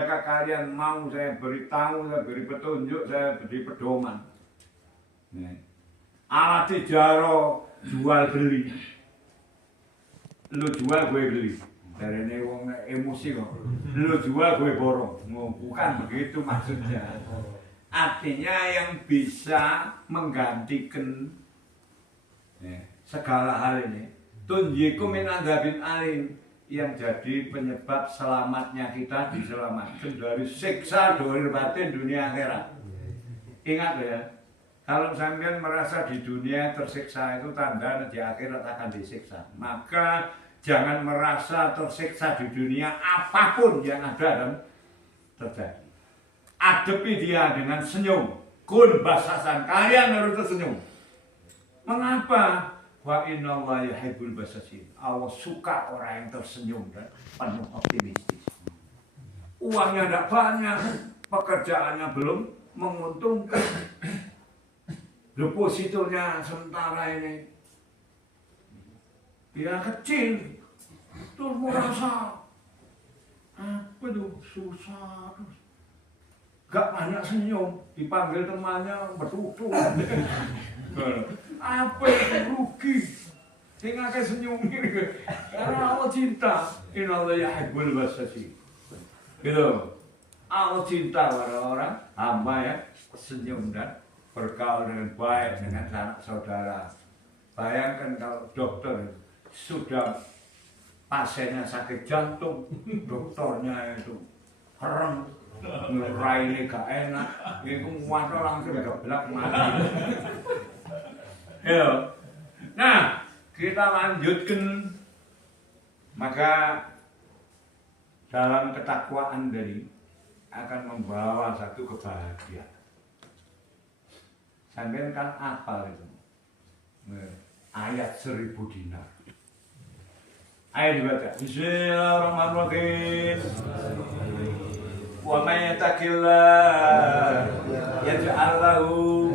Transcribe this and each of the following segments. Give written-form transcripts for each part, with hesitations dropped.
Jika kalian mau saya beritahu, saya beri petunjuk, saya beri pedoman. Alat tijaro jual beli. Lu jual gue beli. Dari ini wong emosi kok. Lu jual gue borong. Bukan begitu maksudnya. Artinya yang bisa menggantikan segala hal ini. Tunjikum min adzabin alim. Yang jadi penyebab selamatnya kita diselamatkan dari siksa dohir batin dunia akhirat. Ingat ya, kalau sampean merasa di dunia tersiksa itu tanda di akhirat akan disiksa. Maka jangan merasa tersiksa di dunia apapun yang ada dan terjadi. Adepi dia dengan senyum. Kun basasan, kalian harus tersenyum. Mengapa? Wa innallaha yuhibbul basasin. Allah suka orang yang tersenyum dan penuh optimistis. Uangnya tidak banyak, pekerjaannya belum menguntungkan, depositonya sementara ini dia kecil, terus merasa apa tuh susah, gak banyak senyum, dipanggil temannya bertutur. Apa yang rugi? Tinggal ke senyum ini, karena Allah cinta. Innallaha yuhibbul basasin. Gitu. Allah cinta pada orang hamba ya senyum dan bergaul dengan baik dengan anak saudara. Bayangkan kalau dokter sudah pasiennya sakit jantung, dokternya itu hereng, ngerainnya gak enak, itu muatnya langsung geblak mati. Ya. Nah, kita lanjutkan. Maka dalam ketakwaan dari akan membawa satu kebahagiaan. Sampai kan apa itu? Ayat 1000 dinar. Ayat dibaca. Bismillahirrahmanirrahim. Wa may yattaqillah yaj'al lahu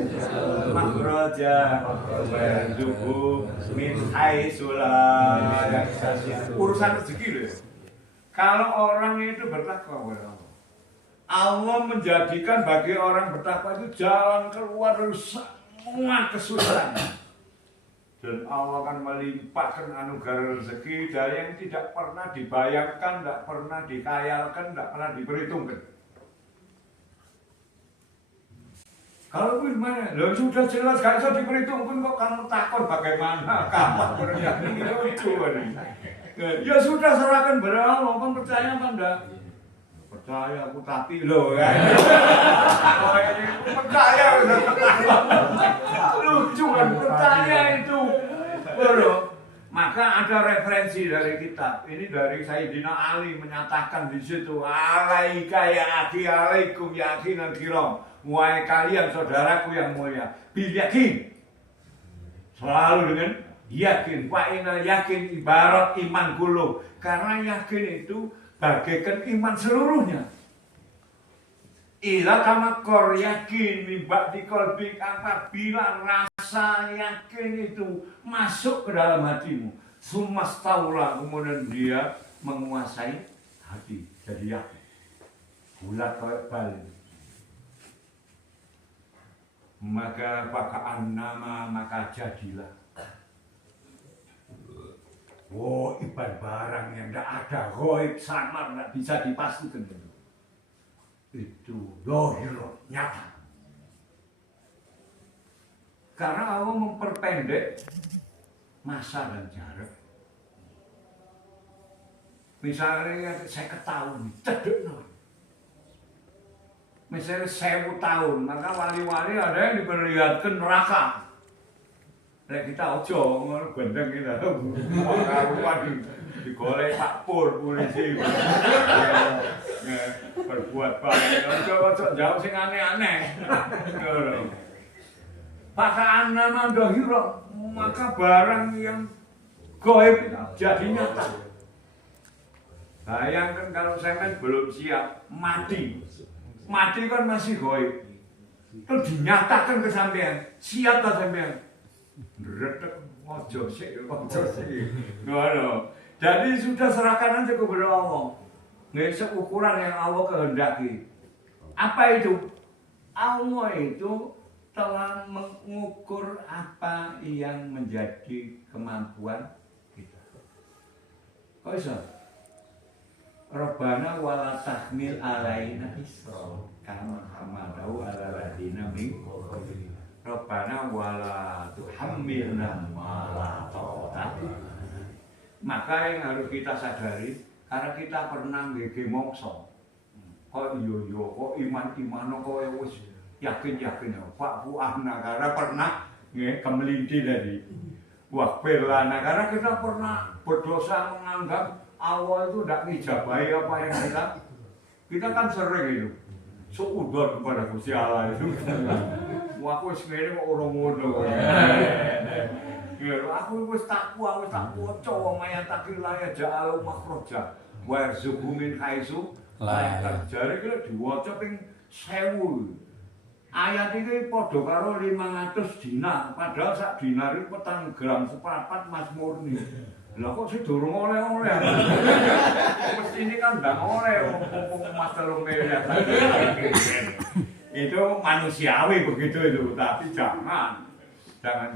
makhraja wa yarzuqhu min haitsu la yahtasib. Urusan rezeki loh. Kalau orang itu bertakwa kepada Allah, Allah menjadikan bagi orang bertakwa itu jalan keluar dari semua kesusahan. Dan Allah akan melimpahkan anugerah rezeki dari yang tidak pernah dibayangkan, tidak pernah dikayalkan, tidak pernah diperhitungkan. Kalau gimana? Loh sudah jelas gak bisa diperhitungkan kok kamu takut bagaimana? Kapan berjadi itu? Ya sudah serahkan pada Allah, kan percaya apa enggak? Percaya aku tapi loh ya. Percaya lucu kan percaya itu. Bro. Maka ada referensi dari kitab. Ini dari Sayyidina Ali menyatakan di situ, alaika ya akhi, alaikum ya akhi al-kiram. Wahai kalian saudaraku yang mulia, bil yakin. Selalu dengan yakin. Wa inal yakin ibarat iman kullu. Karena yakin itu bagaikan iman seluruhnya. Ila kamakor yakin mimba di kolbik, apabila rasa yakin itu masuk ke dalam hatimu, sumastaula, kemudian dia menguasai hati, jadi yakin. Bulat kayak balik. Maka pakaan nama maka jadilah. Oh, ibarat barang yang tidak ada, goib, samar, tidak bisa dipastikan. Itu lohir, nyata. Karena Allah memperpendek masa dan jarak. Misalnya saya ketahui, cedek no. Misalnya 1000 tahun, maka wali-wali ada yang diperlihatkan neraka. Nah kita ojo, gendeng kita, karuan digolek Pak Pur, polisi, berbuat baik, ojo jauh sing aneh-aneh. Pakaan nama dohiro, maka barang yang goib jadi nyata. Bayangkan kalau saya kan belum siap mati kan masih goib. Terus dinyatakan ke sampean, siap tak sampean? Retek, ojo sih. Jadi sudah serahkan aja kepada Allah. seukuran yang Allah kehendaki. Apa itu? Allah itu telah mengukur apa yang menjadi kemampuan kita. Kok iso? Rabbana wala tahmil alaina isra kama hamadahu ala ladina min Rabbana wala tuhammilna ma la taqata. Maka yang harus kita sadari, karena kita pernah ngege mongso. Kok iya kok iman kok wis yakin Pak Fuana karena pernah kemelinti tadi. Wah belana karena kita pernah berdosa menganggap Allah itu tidak ngijabahi apa yang kita kan sering itu seudon kepada Gusti Allah itu. Wah aku wis ngene kok ora ngono. Ya aku wis takwa cowok mayat takila ya ja'al makhraja wa yarzuqhu min haitsu la jare kira diwaca ping 1000. Ayat iki padha karo 500 dinar, padahal sak dinar iki 4 gram seprapat Mas Murni. Lah kok sih durung oleh-oleh. Mesti ini kan ndang oleh mumpung Mas 3 miliar. Itu manusiawi begitu itu, tapi jangan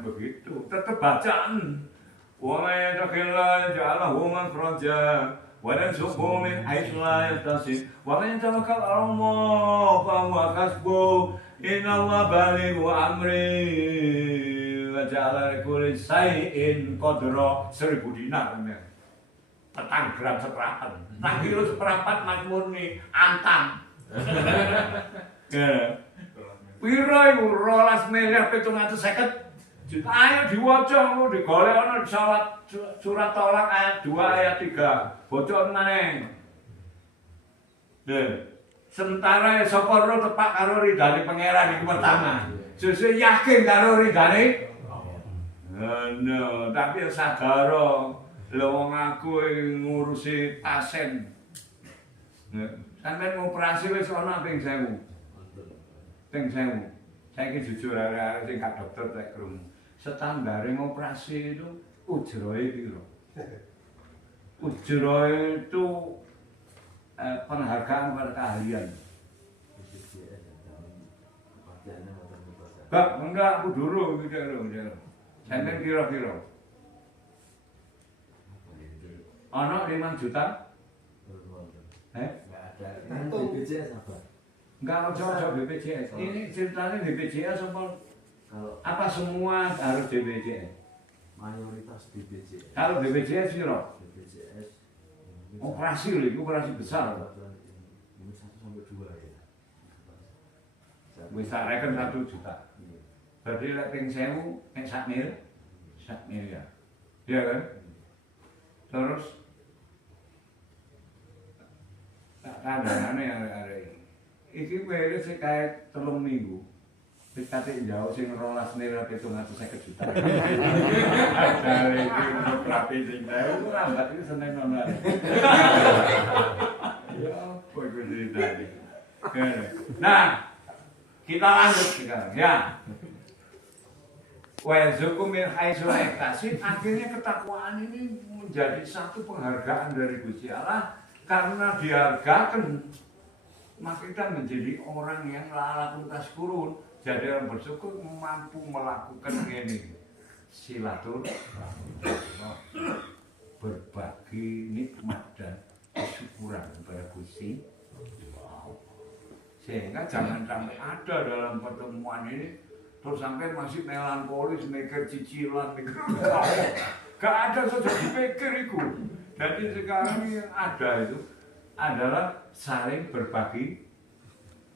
begitu. Tetap bacaan. Wa may yattaqillaha ja'ala lahu makhraja wa yarzuqhu min haitsu la yahtasib. Wa man yatawakkal 'ala Allah fa huwa hasbuh. Innallaha balighu amri wa ja'ala likulli shay'in qadra. 1000 dinar men. 4 gram seprapat. 4 kilo seprapat Mas Murni antam. Piro iku 12 miliar 750 juta. Ayo diwaca ngono digolek ana surat Tolak ayat 2 ayat 3. Bocor maneh. Sementara sapa ro tepak karo ridane pangeran iki pertama. Sesuk yakin karo ridane. No, tapi sadaro lho wong aku ngurusi pasien. Sampeyan ngoperasi wis ana ping 1000. Ping 1000. Saiki jujur arek sing gak dokter tek krungu. Standare ngoperasi itu ujroe piro? Ujroe itu penghargaan pada keahlian. Enggak, aku dulu gitu. Sampeyan kira-kira. Ana 5 juta? BPJS apa? Enggak cocok BPJS. Ini ceritanya BPJS apa semua harus BPJS? Mayoritas BPJS. Kalau BPJS piro? BPJS. Operasi lho, itu operasi besar. Ini 1 sampai 2 ya. Wis tak reken 1 juta. Berarti lek ping 1000 nek 1 miliar. Iya kan? Terus tak kandhane arek-arek iki wis kaya 3 minggu. Wis kate jauh sing 12 miliar 750 juta. Ada iki untuk rapi sing itu lambat iki seneng ngono. Ya, kok ceritane. Nah, kita lanjut sekarang ya. Wazukum min haitsu la yahtasib. Akhirnya ketakwaan ini menjadi satu penghargaan dari Gusti Allah karena dihargakan maka kita menjadi orang yang lalatun taskurun. Jadi orang bersyukur mampu melakukan ini silaturahmi, berbagi nikmat dan kesyukuran kepada Gusti. Sehingga jangan sampai ada dalam pertemuan ini terus sampai masih melankolis, mikir cicilan, mikir gak ada saja dipikir itu. Jadi sekarang yang ada itu adalah saling berbagi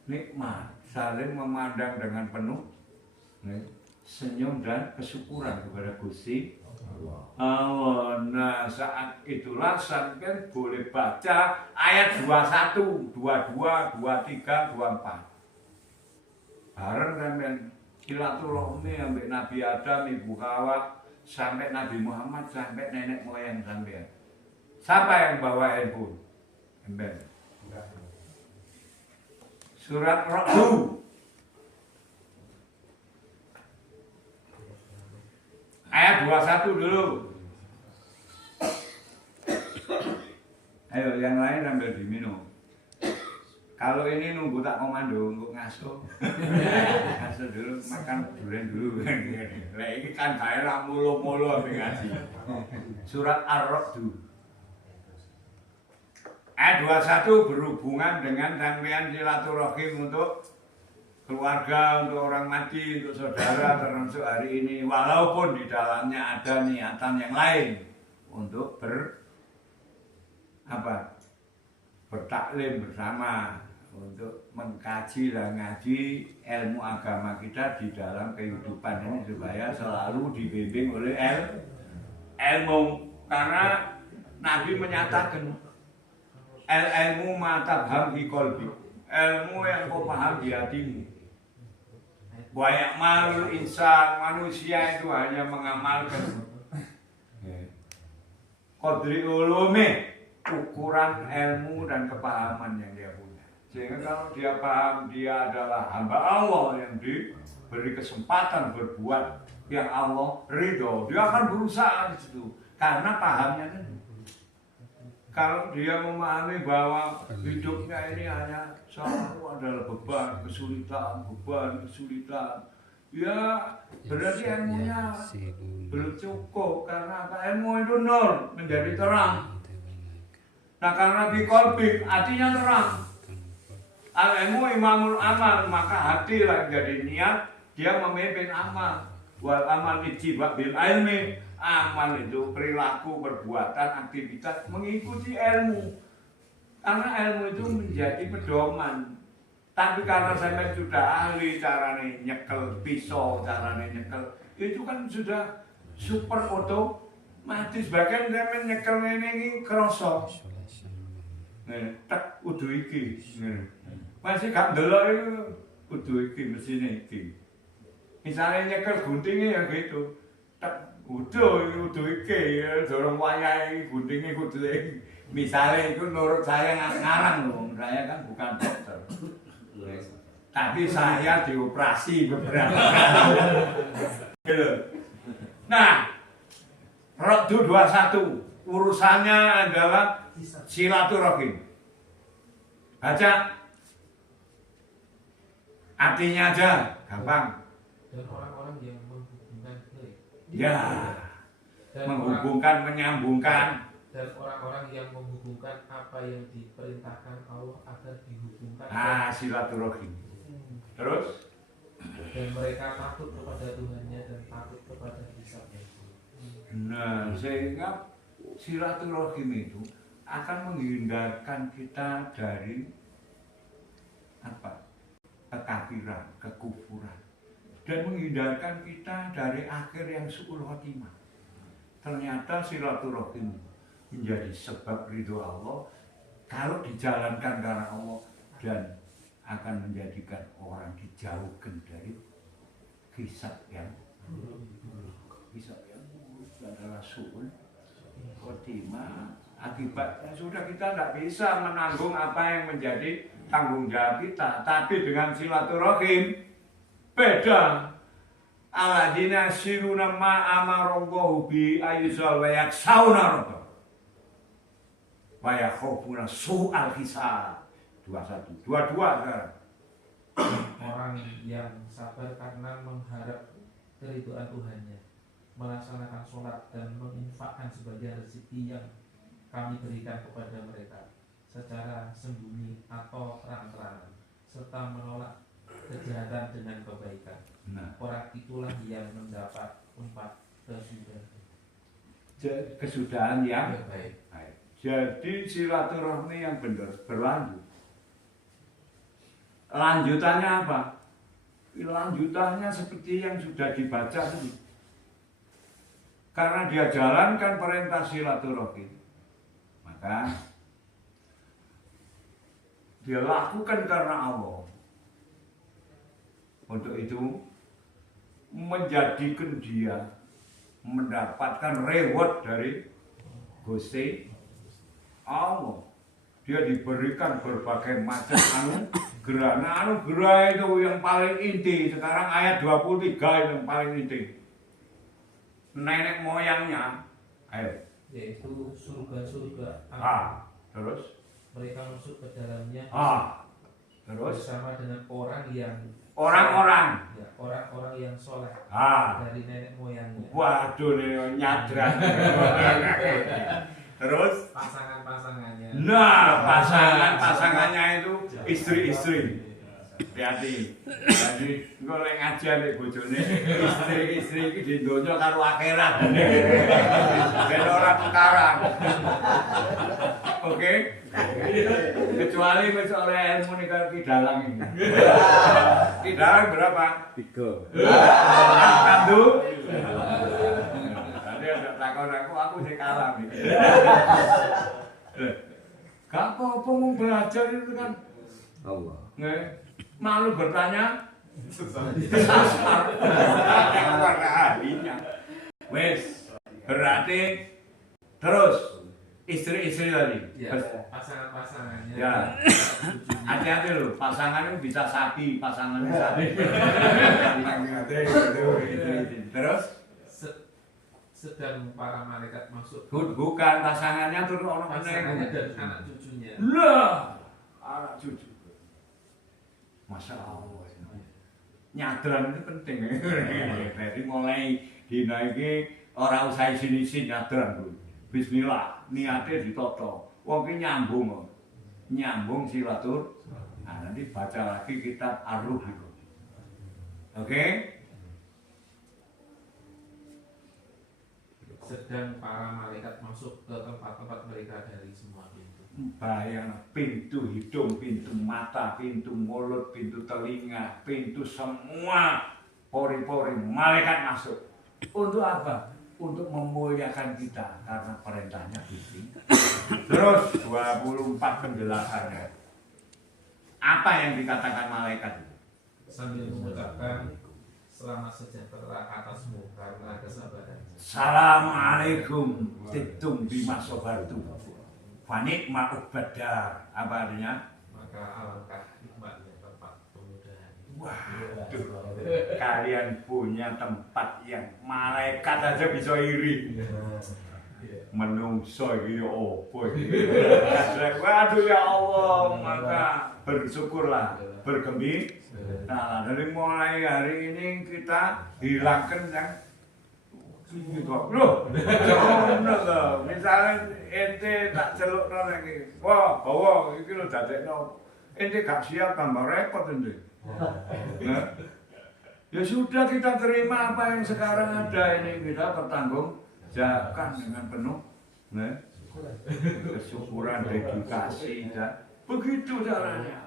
nikmat, saling memandang dengan penuh senyum dan kesyukuran kepada Gusti Allah. Nah saat itulah sampai boleh baca ayat 21, 22, 23, 24. Bareng sampai silaturahmi ambek Nabi Adam, Ibu Hawa, sampai Nabi Muhammad, sampai nenek moyang sampean. Siapa yang bawa handphone? Emben. Surat Ra'd. Ayat 21 dulu. Ayo yang lain ambil diminum. Kalau ini nunggu tak komando, nunggu ngasuh. Ngasuh dulu, makan durian dulu. Lah ini kan daerah mulu-mulu apa ngaji. Surat Ar-Ra'd. Ayat 21 berhubungan dengan rangkaian silaturahim untuk keluarga, untuk orang mati, untuk saudara termasuk hari ini. Walaupun di dalamnya ada niatan yang lain untuk bertaklim bersama, untuk mengkaji dan ngaji ilmu agama kita di dalam kehidupan ini supaya selalu dibimbing oleh ilmu. Karena Nabi menyatakan ilmu matabham fi qalbi, ilmu yang kau paham di hatimu. Banyak malu insan, manusia itu hanya mengamalkan qadri ulumi, ukuran ilmu dan kepahaman yang dia punya. Sehingga kalau dia paham dia adalah hamba Allah yang diberi kesempatan berbuat yang Allah ridho, dia akan berusaha di situ karena pahamnya itu. Kalau dia memahami bahwa hidupnya ini hanya selalu adalah beban, kesulitan, ya berarti ilmunya belum cukup. Karena apa? Ilmu itu nol menjadi terang. Nah karena biqalbik artinya terang. Al-ilmu imamul amal, maka hati lah jadi niat dia memimpin amal. Wal amal ijtibak bil ilmi, amal itu perilaku, perbuatan, aktivitas mengikuti ilmu. Karena ilmu itu menjadi pedoman. Tapi karena saya sudah ahli caranya nyekel pisau, caranya nyekel, itu kan sudah super otomatis. Bahkan saya nyekel ini kerosok. Tak udah iki. Masih gak ndelok itu kudu iki mesine iki. Misalnya nyekel guntingnya ya gitu. Tak udah iki dorong wayahe guntingnya kudu iki. Misalnya itu menurut saya ngarang loh. Saya kan bukan dokter. Tapi saya dioperasi beberapa kali. Nah, Ra'd 21 urusannya adalah silaturahim. Baca artinya aja, gampang. Dan orang-orang yang menghubungkan menghubungkan, menyambungkan. Dan orang-orang yang menghubungkan apa yang diperintahkan Allah agar dihubungkan. Silaturahim. Terus? Dan mereka takut kepada Tuhannya dan takut kepada hisabnya. Nah, sehingga silaturahim itu akan menghindarkan kita dari kekafiran, kekufuran, dan menghindarkan kita dari akhir yang su'ul khotimah. Ternyata silaturahim menjadi sebab ridho Allah kalau dijalankan karena Allah, dan akan menjadikan orang dijauhkan dari hisab yang adalah su'ul khotimah. Akibatnya sudah kita tidak bisa menanggung apa yang menjadi tanggung jawab kita. Tapi dengan silaturahim beda. Alladzina yasiruna ma amarallahu bi ayyuzal wa yaksawna rabbah wa yakhafuna su'al hisab. 22 sekarang. Orang yang sabar karena mengharap keridhaan Tuhannya, melaksanakan sholat dan menginfakkan sebagian rezeki yang kami berikan kepada mereka secara sembunyi atau terang-terangan, serta menolak kejahatan dengan kebaikan. Orang itulah yang mendapat 4 kesudahan yang baik. Jadi silaturahmi yang benar berlanjut. Lanjutannya apa? Lanjutannya seperti yang sudah dibaca tadi. Karena dia jalankan perintah silaturahim, maka dia lakukan karena Allah. Untuk itu menjadikan dia mendapatkan reward dari Gusti Allah. Dia diberikan berbagai macam anugerah. Nah, anugerah itu yang paling inti. Sekarang ayat 23 yang paling inti. Nenek moyangnya, ayo. Yaitu surga-surga. Terus mereka masuk ke dalamnya Terus bersama dengan orang-orang. ya, orang-orang yang soleh dari nenek moyangnya. Waduh nih nyadran. Terus Pasangannya. nah, pasangannya itu istri-istri. Hati-hati. Jadi engko lek ngaji ambek bojone, istri-istri iki di donya karo akhirat. Ben ora tukaran. Oke? Kecuali wis oleh ilmu nih Ki Dalang ini. Ki Dalang berapa? 3. Kandu. Tadi ada takon aku sing kalah nih. Gak apa-apa mau belajar itu kan. Allah. Nggak, malu bertanya. Sesar. Yang warna ahlinya. Wes, berarti terus istri-istri tadi. Ya, pasangannya. Ya. Hati-hati loh, pasangan itu bisa sapi, pasangan sapi. Terus sedang para malaikat masuk. bukan pasangannya turun orang Pasangannya meneng. dan anak cucunya. Lah, anak cucu. Masya Allah. Nyadran itu penting. Jadi mulai dinaiki orang usai sini nyadran dulu. Bismillah, niatnya ditoto. Wong ki nyambung silatur. Nah, nanti baca lagi kitab Ar-Ruh itu. Oke? Sedang para malaikat masuk ke tempat-tempat mereka dari semua pintu. Bayang pintu hidung, pintu mata, pintu mulut, pintu telinga, pintu semua pori-pori malaikat masuk. Untuk apa? Untuk memuliakan kita karena perintahnya Gusti. Terus 24 penjelasannya. Apa yang dikatakan malaikat? Sambil mengucapkan selamat sejahtera atasmu karena kesabarannya. Assalamualaikum tibtum bima sabartum. Fanik ma'ubadar. Apa artinya? Maka alangkah nikmatnya tempat kemudahan. Waduh, kalian punya tempat yang malaikat aja bisa iri. Menungso iki opo iki. Waduh ya Allah, maka bersyukurlah, bergembira. Nah, dari mulai hari ini kita hilangkan yang gitu. Loh, jangan loh. Misalnya ente tak celuk lagi. Wah, bawa iki lho dadekno. Ente gak siap tambah repot ente. Nah, ya sudah kita terima apa yang sekarang ada ini, kita pertanggungjawabkan dengan penuh kesyukuran, dedikasi dan begitu caranya.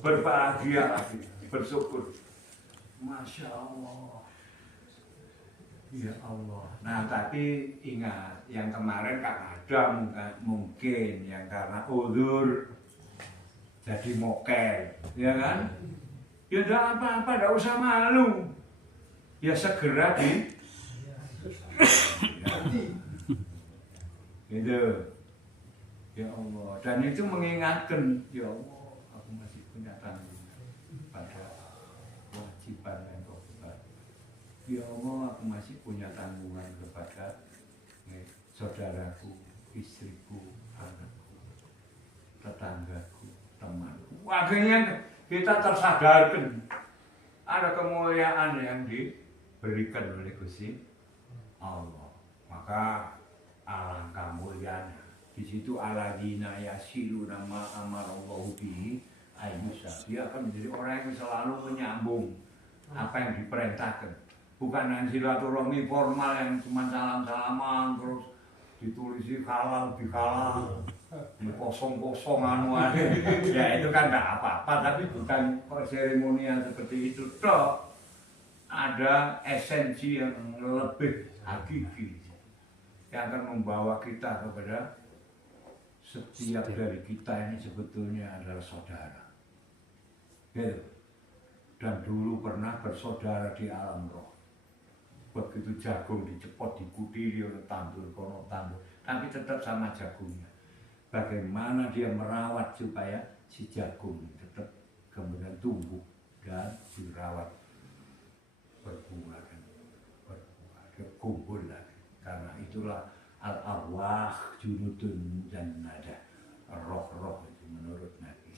Berbahagia lagi, bersyukur. Masya Allah. Ya Allah. Nah tapi ingat, yang kemarin kan ada mungkin yang karena uzur jadi mokel, ya kan? Ya tidak apa-apa, tidak usah malu. Ya segera di. Ya. Gitu. Ya Allah. Dan itu mengingatkan, ya Allah, aku masih punya tanggungan pada kewajiban yang kau buat. Ya Allah, aku masih punya tanggungan kepada saudaraku, istriku, anakku, tetanggaku, temanku. Akhirnya kita tersadarkan ada kemuliaan yang diberikan oleh Gusti Allah. Maka alangkah mulianya. Di situ aladina yasilu nama amarallahu bihi ayyusa. Dia akan menjadi orang yang selalu menyambung apa yang diperintahkan. Bukan yang silaturahmi formal yang cuma salam-salaman terus ditulisi halal bihalal kosong-kosong anuan. Ya itu kan enggak apa-apa, tapi bukan seremoni yang seperti itu toh. Ada esensi yang lebih hakiki yang akan membawa kita kepada setiap dari kita ini sebetulnya adalah saudara. Gitu. Dan dulu pernah bersaudara di alam roh. Begitu jagung dicepot, dikutiri oleh tandur, kono tandur, tapi tetap sama jagungnya. Bagaimana dia merawat supaya si jagung tetap kemudian tumbuh dan dirawat berbuah, kumpul lagi. Karena itulah al-arwah junudun dan nada, roh-roh itu menurut Nabi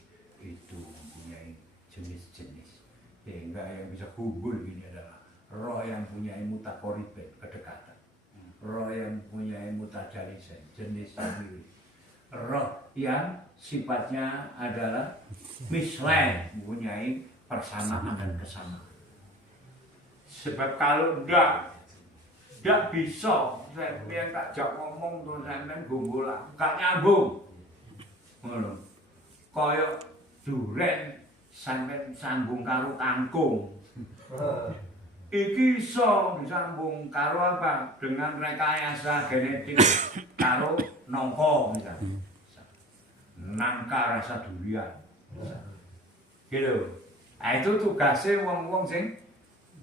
bisa gugur ini adalah roh yang punya mutakoribin, kedekatan. Roh yang punya mutajalisen, jenis sendiri. Roh yang sifatnya adalah mislen, mempunyai persamaan dan kesamaan. Sebab kalau enggak bisa, saya tak jak ngomong terus sampean gombola, gak nyambung. Ngono. Kaya duren sampean sambung karo kangkung. Iki iso disambung karo apa? Dengan rekayasa genetik karo nangka misalnya. Nangka rasa durian. Gitu. Nah, itu tugasnya wong-wong sing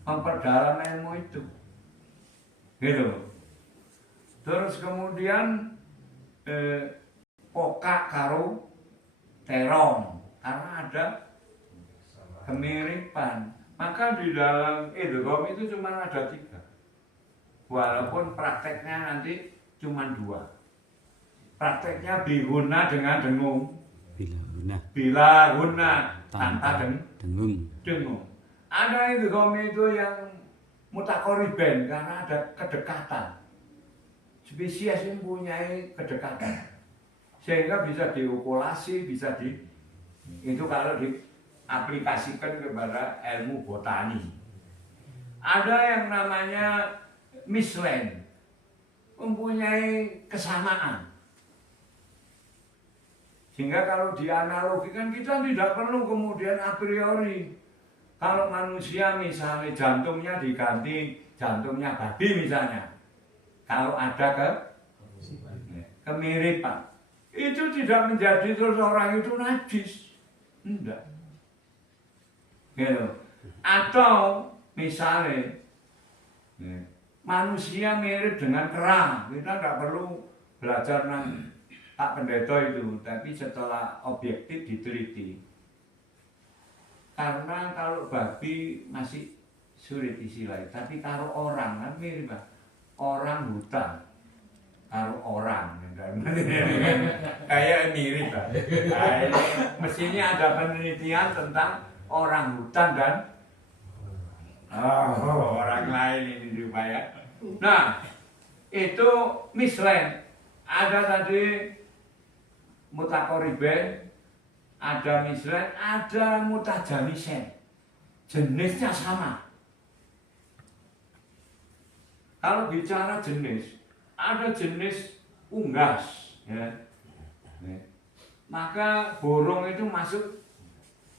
memperdalam ilmu itu. Gitu. Terus kemudian pokak karo terong karena ada kemiripan. Maka di dalam idgham itu cuma ada 3. Walaupun prakteknya nanti cuma 2. Prakteknya bihuna dengan dengung. Bila guna tanpa dengung. Ada idgham itu yang mutakoriben karena ada kedekatan. Spesies yang mempunyai kedekatan. Sehingga bisa diokulasi, bisa itu kalau diaplikasikan kepada ilmu botani. Ada yang namanya mislen, mempunyai kesamaan. Sehingga kalau dianalogikan kita tidak perlu kemudian a priori. Kalau manusia misalnya jantungnya diganti jantungnya babi misalnya, kalau ada kemiripan, itu tidak menjadi terus orang itu najis, enggak. Gitu. Atau misalnya manusia mirip dengan kera, kita tidak perlu belajar nang Pak Pendeta itu, tapi setelah objektif diteliti. Karena kalau babi masih sulit istilahnya, tapi kalau orang kan mirip Pak. Orang hutan, kalau orang kayak mirip Pak. Nah, ini mestinya ada penelitian tentang orang hutan dan orang lain ini juga ya. Nah, itu mislen. Ada tadi mutakoriben, ada mislen, ada mutajalisen. Jenisnya sama. Kalau bicara jenis, ada jenis unggas, ya. Maka burung itu masuk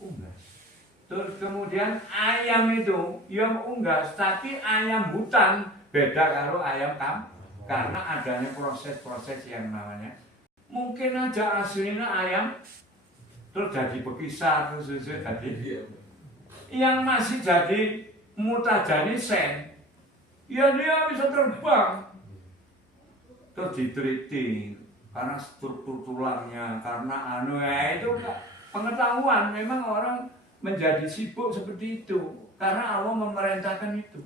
unggas. Terus kemudian ayam itu, ya unggas, tapi ayam hutan beda kalau ayam karena adanya proses-proses yang namanya. Mungkin aja aslinya ayam terus jadi bekisar, terus jadi. Yang masih jadi mutajalisen. Ya dia bisa terbang. Terus diteliti karena struktur tulangnya, karena itu pengetahuan. Memang orang menjadi sibuk seperti itu karena Allah memerintahkan itu.